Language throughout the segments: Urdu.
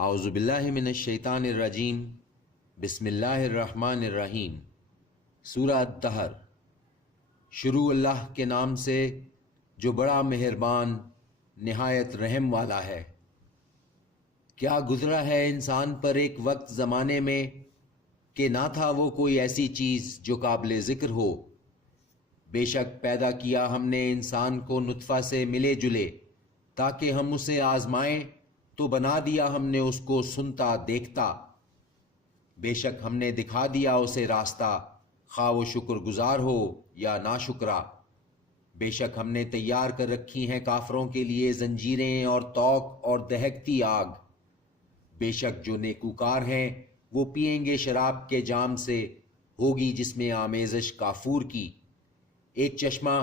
اعوذ باللہ من الشیطان الرجیم بسم اللہ الرحمن الرحیم۔ سورہ الدہر۔ شروع اللہ کے نام سے جو بڑا مہربان نہایت رحم والا ہے۔ کیا گزرا ہے انسان پر ایک وقت زمانے میں کہ نہ تھا وہ کوئی ایسی چیز جو قابل ذکر ہو۔ بے شک پیدا کیا ہم نے انسان کو نطفہ سے ملے جلے تاکہ ہم اسے آزمائیں، تو بنا دیا ہم نے اس کو سنتا دیکھتا۔ بے شک ہم نے دکھا دیا اسے راستہ، خواہ وہ شکر گزار ہو یا ناشکرا۔ بے شک ہم نے تیار کر رکھی ہیں کافروں کے لیے زنجیریں اور توق اور دہکتی آگ۔ بے شک جو نیکوکار ہیں وہ پئیں گے شراب کے جام سے، ہوگی جس میں آمیزش کافور کی۔ ایک چشمہ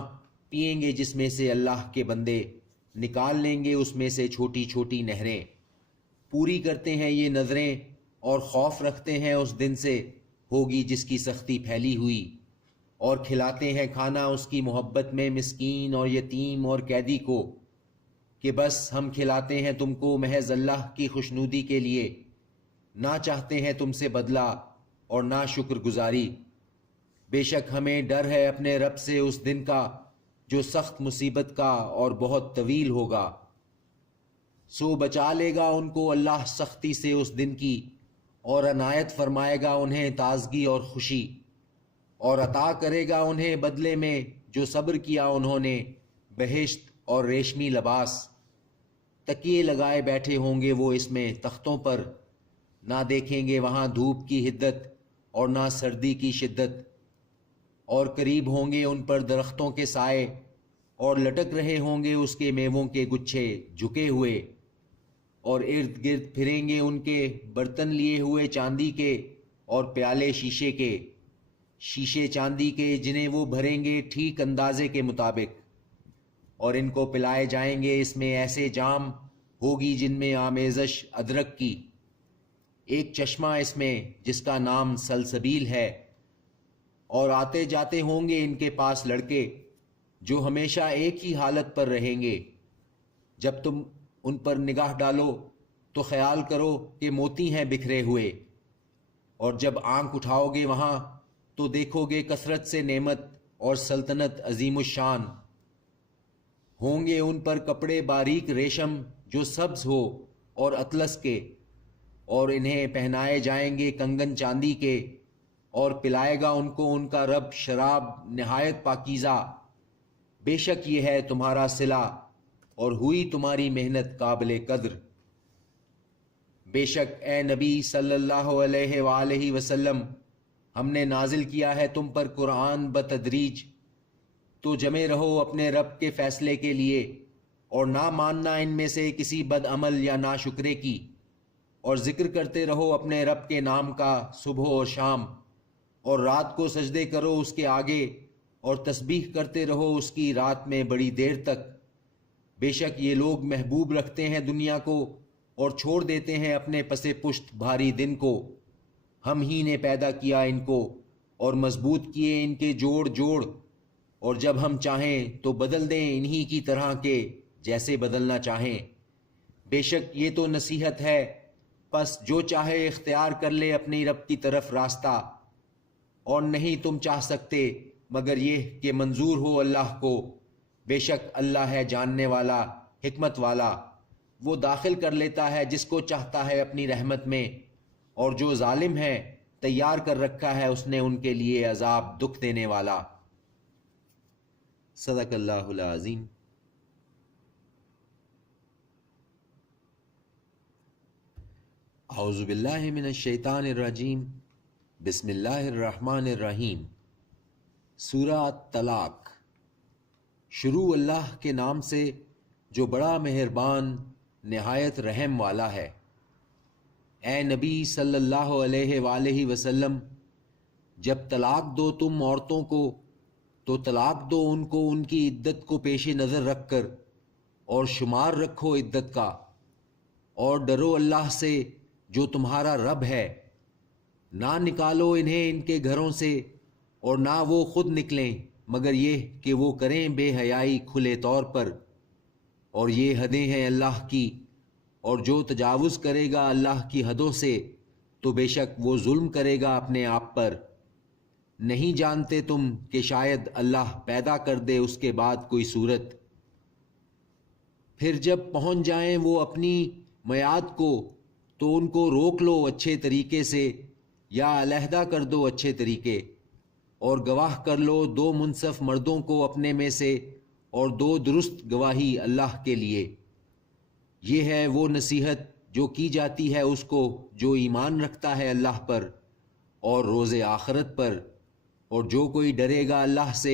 پئیں گے جس میں سے اللہ کے بندے نکال لیں گے اس میں سے چھوٹی چھوٹی نہریں۔ پوری کرتے ہیں یہ نظریں اور خوف رکھتے ہیں اس دن سے، ہوگی جس کی سختی پھیلی ہوئی۔ اور کھلاتے ہیں کھانا اس کی محبت میں مسکین اور یتیم اور قیدی کو، کہ بس ہم کھلاتے ہیں تم کو محض اللہ کی خوشنودی کے لیے، نہ چاہتے ہیں تم سے بدلہ اور نہ شکر گزاری۔ بے شک ہمیں ڈر ہے اپنے رب سے اس دن کا جو سخت مصیبت کا اور بہت طویل ہوگا۔ سو بچا لے گا ان کو اللہ سختی سے اس دن کی، اور عنایت فرمائے گا انہیں تازگی اور خوشی، اور عطا کرے گا انہیں بدلے میں جو صبر کیا انہوں نے بہشت اور ریشمی لباس۔ تکیے لگائے بیٹھے ہوں گے وہ اس میں تختوں پر، نہ دیکھیں گے وہاں دھوپ کی حدت اور نہ سردی کی شدت۔ اور قریب ہوں گے ان پر درختوں کے سائے، اور لٹک رہے ہوں گے اس کے میووں کے گچھے جھکے ہوئے، اور ارد گرد پھریں گے ان کے برتن لیے ہوئے چاندی کے اور پیالے شیشے کے، شیشے چاندی کے جنہیں وہ بھریں گے ٹھیک اندازے کے مطابق۔ اور ان کو پلائے جائیں گے اس میں ایسے جام، ہوگی جن میں آمیزش ادرک کی۔ ایک چشمہ اس میں جس کا نام سلسبیل ہے۔ اور آتے جاتے ہوں گے ان کے پاس لڑکے جو ہمیشہ ایک ہی حالت پر رہیں گے۔ جب تم ان پر نگاہ ڈالو تو خیال کرو کہ موتی ہیں بکھرے ہوئے، اور جب آنکھ اٹھاؤ گے وہاں تو دیکھو گے کثرت سے نعمت اور سلطنت عظیم الشان۔ ہوں گے ان پر کپڑے باریک ریشم جو سبز ہو اور اطلس کے، اور انہیں پہنائے جائیں گے کنگن چاندی کے، اور پلائے گا ان کو ان کا رب شراب نہایت پاکیزہ۔ بے شک یہ ہے تمہارا صلہ اور ہوئی تمہاری محنت قابل قدر۔ بے شک اے نبی صلی اللہ علیہ وآلہ وسلم، ہم نے نازل کیا ہے تم پر قرآن بتدریج، تو جمے رہو اپنے رب کے فیصلے کے لیے، اور نہ ماننا ان میں سے کسی بد عمل یا ناشکرے کی، اور ذکر کرتے رہو اپنے رب کے نام کا صبح اور شام، اور رات کو سجدے کرو اس کے آگے، اور تسبیح کرتے رہو اس کی رات میں بڑی دیر تک۔ بے شک یہ لوگ محبوب رکھتے ہیں دنیا کو اور چھوڑ دیتے ہیں اپنے پس پشت بھاری دن کو۔ ہم ہی نے پیدا کیا ان کو اور مضبوط کیے ان کے جوڑ جوڑ، اور جب ہم چاہیں تو بدل دیں انہی کی طرح کے جیسے بدلنا چاہیں۔ بے شک یہ تو نصیحت ہے، پس جو چاہے اختیار کر لے اپنی رب کی طرف راستہ، اور نہیں تم چاہ سکتے مگر یہ کہ منظور ہو اللہ کو۔ بے شک اللہ ہے جاننے والا حکمت والا، وہ داخل کر لیتا ہے جس کو چاہتا ہے اپنی رحمت میں، اور جو ظالم ہے تیار کر رکھا ہے اس نے ان کے لیے عذاب دکھ دینے والا۔ صدق اللہ العظیم۔ اعوذ باللہ من الشیطان الرجیم بسم اللہ الرحمن الرحیم۔ سورہ طلاق۔ شروع اللہ کے نام سے جو بڑا مہربان نہایت رحم والا ہے۔ اے نبی صلی اللہ علیہ وآلہ وسلم، جب طلاق دو تم عورتوں کو تو طلاق دو ان کو ان کی عدت کو پیش نظر رکھ کر، اور شمار رکھو عدت کا، اور ڈرو اللہ سے جو تمہارا رب ہے۔ نہ نکالو انہیں ان کے گھروں سے، اور نہ وہ خود نکلیں مگر یہ کہ وہ کریں بے حیائی کھلے طور پر، اور یہ حدیں ہیں اللہ کی، اور جو تجاوز کرے گا اللہ کی حدوں سے تو بے شک وہ ظلم کرے گا اپنے آپ پر۔ نہیں جانتے تم کہ شاید اللہ پیدا کر دے اس کے بعد کوئی صورت؟ پھر جب پہنچ جائیں وہ اپنی میعاد کو تو ان کو روک لو اچھے طریقے سے یا علیحدہ کر دو اچھے طریقے، اور گواہ کر لو 2 منصف مردوں کو اپنے میں سے، اور 2 درست گواہی اللہ کے لیے۔ یہ ہے وہ نصیحت جو کی جاتی ہے اس کو جو ایمان رکھتا ہے اللہ پر اور روز آخرت پر، اور جو کوئی ڈرے گا اللہ سے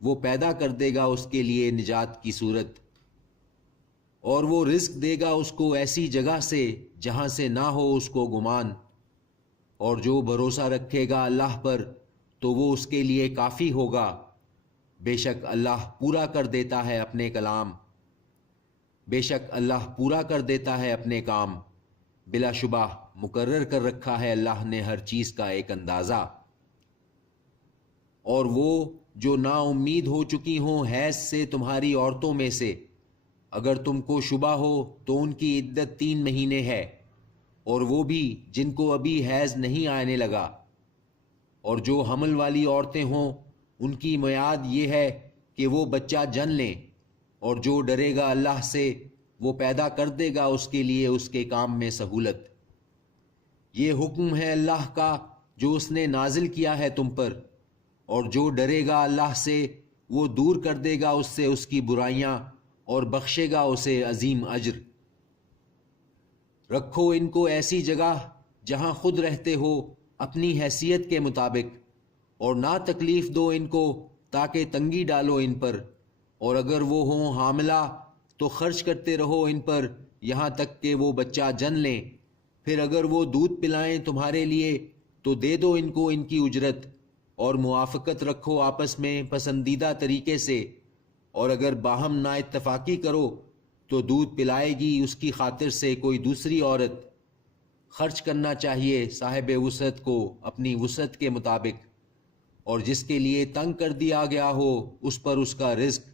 وہ پیدا کر دے گا اس کے لیے نجات کی صورت، اور وہ رزق دے گا اس کو ایسی جگہ سے جہاں سے نہ ہو اس کو گمان، اور جو بھروسہ رکھے گا اللہ پر تو وہ اس کے لیے کافی ہوگا۔ بے شک اللہ پورا کر دیتا ہے اپنے کلام، بے شک اللہ پورا کر دیتا ہے اپنے کام، بلا شبہ مقرر کر رکھا ہے اللہ نے ہر چیز کا ایک اندازہ۔ اور وہ جو نا امید ہو چکی ہوں حیض سے تمہاری عورتوں میں سے، اگر تم کو شبہ ہو تو ان کی عدت 3 مہینے ہے، اور وہ بھی جن کو ابھی حیض نہیں آنے لگا، اور جو حمل والی عورتیں ہوں ان کی میعاد یہ ہے کہ وہ بچہ جن لیں، اور جو ڈرے گا اللہ سے وہ پیدا کر دے گا اس کے لیے اس کے کام میں سہولت۔ یہ حکم ہے اللہ کا جو اس نے نازل کیا ہے تم پر، اور جو ڈرے گا اللہ سے وہ دور کر دے گا اس سے اس کی برائیاں اور بخشے گا اسے عظیم اجر۔ رکھو ان کو ایسی جگہ جہاں خود رہتے ہو اپنی حیثیت کے مطابق، اور نہ تکلیف دو ان کو تاکہ تنگی ڈالو ان پر، اور اگر وہ ہوں حاملہ تو خرچ کرتے رہو ان پر یہاں تک کہ وہ بچہ جن لیں۔ پھر اگر وہ دودھ پلائیں تمہارے لیے تو دے دو ان کو ان کی اجرت، اور موافقت رکھو آپس میں پسندیدہ طریقے سے، اور اگر باہم نا اتفاقی کرو تو دودھ پلائے گی اس کی خاطر سے کوئی دوسری عورت۔ خرچ کرنا چاہیے صاحب وسعت کو اپنی وسعت کے مطابق، اور جس کے لیے تنگ کر دیا گیا ہو اس پر اس کا رزق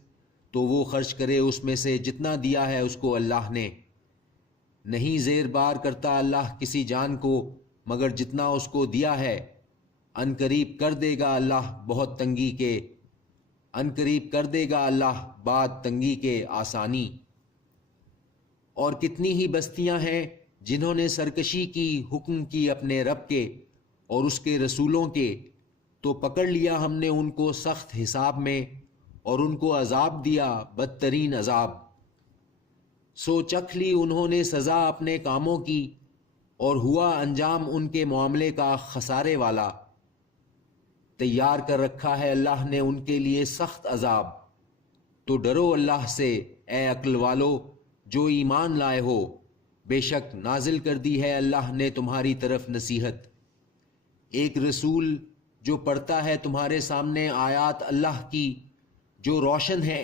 تو وہ خرچ کرے اس میں سے جتنا دیا ہے اس کو اللہ نے۔ نہیں زیر بار کرتا اللہ کسی جان کو مگر جتنا اس کو دیا ہے، ان قریب کر دے گا اللہ بہت تنگی کے، ان قریب کر دے گا اللہ بات تنگی کے آسانی۔ اور کتنی ہی بستیاں ہیں جنہوں نے سرکشی کی حکم کی اپنے رب کے اور اس کے رسولوں کے، تو پکڑ لیا ہم نے ان کو سخت حساب میں اور ان کو عذاب دیا بدترین عذاب۔ سو چکھ لی انہوں نے سزا اپنے کاموں کی، اور ہوا انجام ان کے معاملے کا خسارے والا۔ تیار کر رکھا ہے اللہ نے ان کے لیے سخت عذاب۔ تو ڈرو اللہ سے اے عقل والو جو ایمان لائے ہو، بے شک نازل کر دی ہے اللہ نے تمہاری طرف نصیحت، ایک رسول جو پڑھتا ہے تمہارے سامنے آیات اللہ کی جو روشن ہے،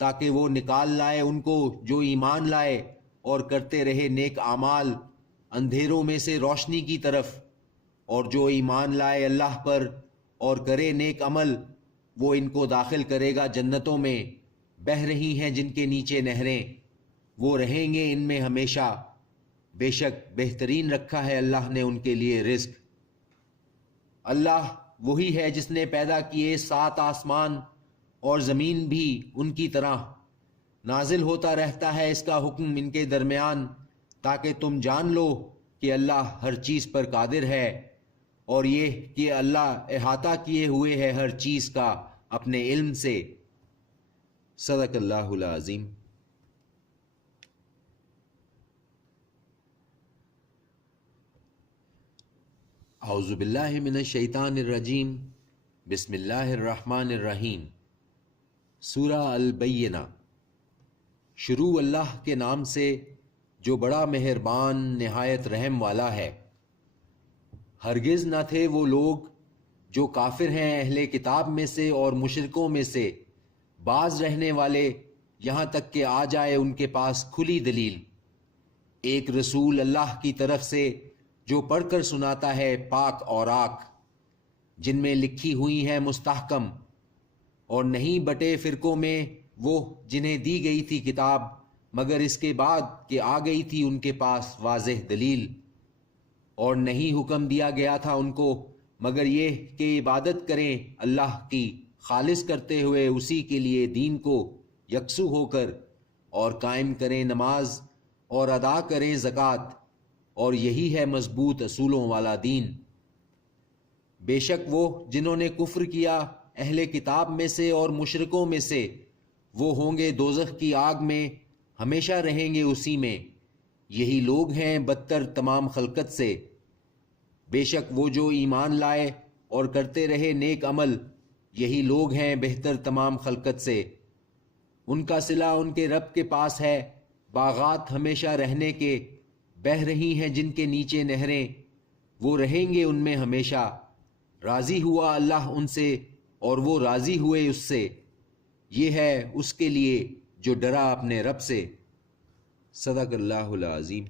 تاکہ وہ نکال لائے ان کو جو ایمان لائے اور کرتے رہے نیک اعمال اندھیروں میں سے روشنی کی طرف، اور جو ایمان لائے اللہ پر اور کرے نیک عمل وہ ان کو داخل کرے گا جنتوں میں، بہہ رہی ہیں جن کے نیچے نہریں، وہ رہیں گے ان میں ہمیشہ، بے شک بہترین رکھا ہے اللہ نے ان کے لیے رزق۔ اللہ وہی ہے جس نے پیدا کیے 7 آسمان اور زمین بھی ان کی طرح، نازل ہوتا رہتا ہے اس کا حکم ان کے درمیان، تاکہ تم جان لو کہ اللہ ہر چیز پر قادر ہے، اور یہ کہ اللہ احاطہ کیے ہوئے ہے ہر چیز کا اپنے علم سے۔ صدق اللہ العظیم۔ اعوذ باللہ من الشیطان الرجیم، بسم اللہ الرحمن الرحیم۔ سورہ البینہ۔ شروع اللہ کے نام سے جو بڑا مہربان نہایت رحم والا ہے۔ ہرگز نہ تھے وہ لوگ جو کافر ہیں اہل کتاب میں سے اور مشرکوں میں سے باز رہنے والے، یہاں تک کہ آ جائے ان کے پاس کھلی دلیل، ایک رسول اللہ کی طرف سے جو پڑھ کر سناتا ہے پاک اوراق جن میں لکھی ہوئی ہیں مستحکم، اور نہیں بٹے فرقوں میں وہ جنہیں دی گئی تھی کتاب مگر اس کے بعد کہ آ گئی تھی ان کے پاس واضح دلیل، اور نہیں حکم دیا گیا تھا ان کو مگر یہ کہ عبادت کریں اللہ کی خالص کرتے ہوئے اسی کے لیے دین کو یکسو ہو کر، اور قائم کریں نماز اور ادا کریں زکوٰۃ، اور یہی ہے مضبوط اصولوں والا دین۔ بے شک وہ جنہوں نے کفر کیا اہل کتاب میں سے اور مشرکوں میں سے، وہ ہوں گے دوزخ کی آگ میں، ہمیشہ رہیں گے اسی میں، یہی لوگ ہیں بدتر تمام خلقت سے۔ بے شک وہ جو ایمان لائے اور کرتے رہے نیک عمل، یہی لوگ ہیں بہتر تمام خلقت سے۔ ان کا صلہ ان کے رب کے پاس ہے، باغات ہمیشہ رہنے کے، بہہ رہی ہیں جن کے نیچے نہریں، وہ رہیں گے ان میں ہمیشہ۔ راضی ہوا اللہ ان سے اور وہ راضی ہوئے اس سے، یہ ہے اس کے لیے جو ڈرا اپنے رب سے۔ صدق اللہ العظیم۔